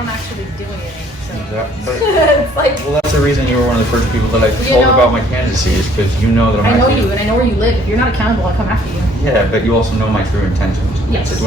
don't actually do anything. So Exactly. it's like, Well, that's the reason you were one of the first people that I told about my candidacy, is because you know that I'm I know actually... you, and I know where you live. If you're not accountable, I'll come after you. Yeah, but you also know my true intentions. Yes.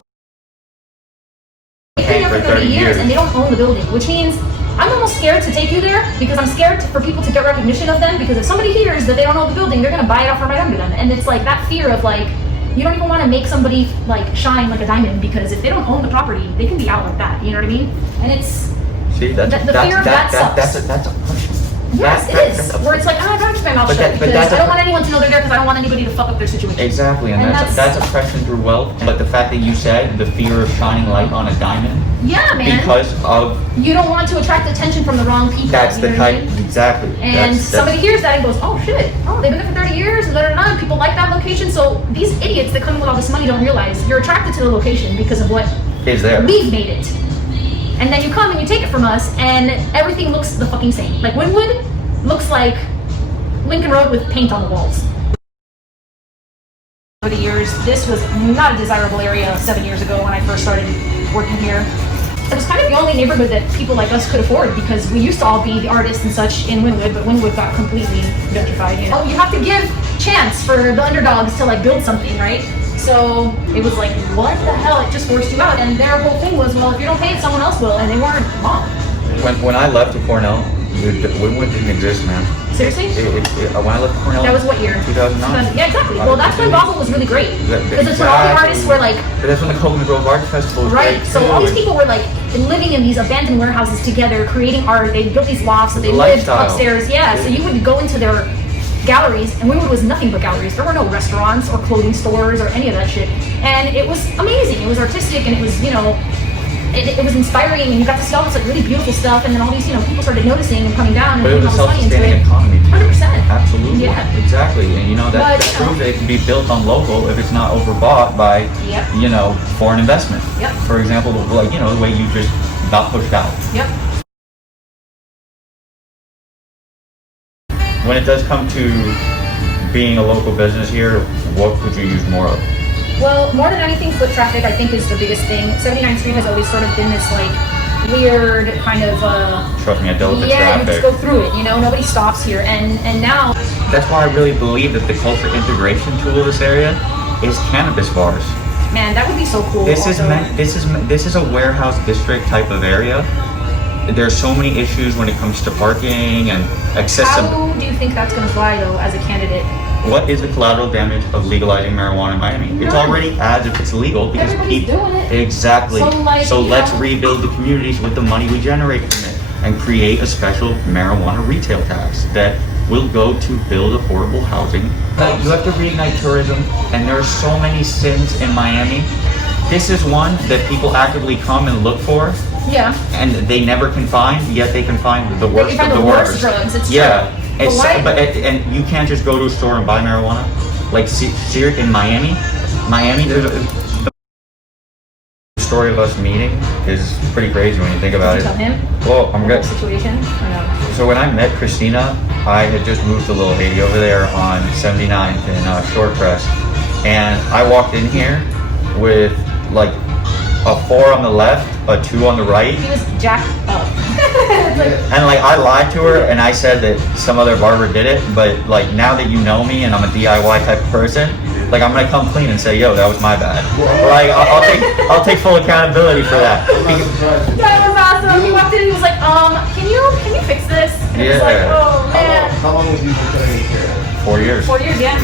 They've been there for 30 years and they don't own the building, which means I'm almost scared to take you there because I'm scared for people to get recognition of them, because if somebody hears that they don't own the building, they're going to buy it off right under them. And it's like that fear of like, you don't even want to make somebody like shine like a diamond, because if they don't own the property, they can be out like that. You know what I mean? And it's... See, the fear of that sucks. That's a punishment. Yes, it is. Where it's like, oh, I gotta keep my mouth shut because I don't want anyone to know they're there, because I don't want anybody to fuck up their situation. Exactly, and that's oppression through wealth. But the fact that you said the fear of shining light on a diamond. Yeah, man. Because of... You don't want to attract attention from the wrong people. That's the type, exactly. And somebody hears that and goes, oh shit, oh, they've been there for 30 years, and people like that location. So these idiots that come in with all this money don't realize you're attracted to the location because of what is there. We've made it. And then you come and you take it from us, and everything looks the fucking same. Like Wynwood looks like Lincoln Road with paint on the walls. Over the years, this was not a desirable area 7 years ago when I first started working here. It was kind of the only neighborhood that people like us could afford, because we used to all be the artists and such in Wynwood, but Wynwood got completely gentrified. You know, you have to give chance for the underdogs to like build something, right? So it was like, what the hell? It just forced you out. And their whole thing was, well, if you don't pay it, someone else will. And they weren't wrong. When I left to Cornell, Wynwood didn't exist, man. Seriously? When I left to Cornell, that was what year? 2009. Yeah, exactly. Well, that's when Basel was really great, because it's when all the artists were like. But that's when the Coconut Grove Art Festival was right. great. So all these people were like living in these abandoned warehouses together, creating art. They built these lofts, so they lived upstairs. Yeah. So you would go into their galleries, and Wynwood was nothing but galleries. There were no restaurants or clothing stores or any of that shit. And it was amazing. It was artistic, and it was, you know, it was inspiring, and you got to see all this like really beautiful stuff, and then all these, you know, people started noticing and coming down and putting all this money into it. But it was a self-sustaining economy. 100%. Absolutely. Yeah. Exactly. And you know, that proves that it can be built on local if it's not overbought by, you know, foreign investment. Yep. For example, like, you know, the way you just got pushed out. Yep. When it does come to being a local business here, what could you use more of? Well, more than anything, foot traffic, I think, is the biggest thing. 79th Street has always sort of been this, like, weird kind of, trust me, I dealt with the traffic. traffic. You just go through it, you know? Nobody stops here. And now... That's why I really believe that the culture integration tool of this area is cannabis bars. Man, that would be so cool. This is a warehouse district type of area. There's so many issues when it comes to parking and accessibility. How do you think that's going to fly, though, as a candidate? What is the collateral damage of legalizing marijuana in Miami? None. It's already as if it's legal because everybody's doing it. Exactly. So let's rebuild the communities with the money we generate from it and create a special marijuana retail tax that will go to build affordable housing. You have to reignite tourism, and there are so many sins in Miami. This is one that people actively come and look for. Yeah. And they never can find, yet they can find the worst of the worst. Drugs, it's true. And you can't just go to a store and buy marijuana. Like, see in Miami, there's the story of us meeting is pretty crazy when you think about it. Did you tell him? Well, I'm good. Situation? So when I met Christina, I had just moved to Little Haiti over there on 79th in Shortcrest, and I walked in here with like a 4 on the left, a 2 on the right. He was jacked up. And like, I lied to her and I said that some other barber did it, but like, now that you know me and I'm a DIY type of person, like, I'm gonna come clean and say, yo, that was my bad. Like, I'll take full accountability for that. That was awesome. He walked in and he was like, can you fix this? And it was like, oh man. How long have you been putting in here? 4 years. 4 years, yeah.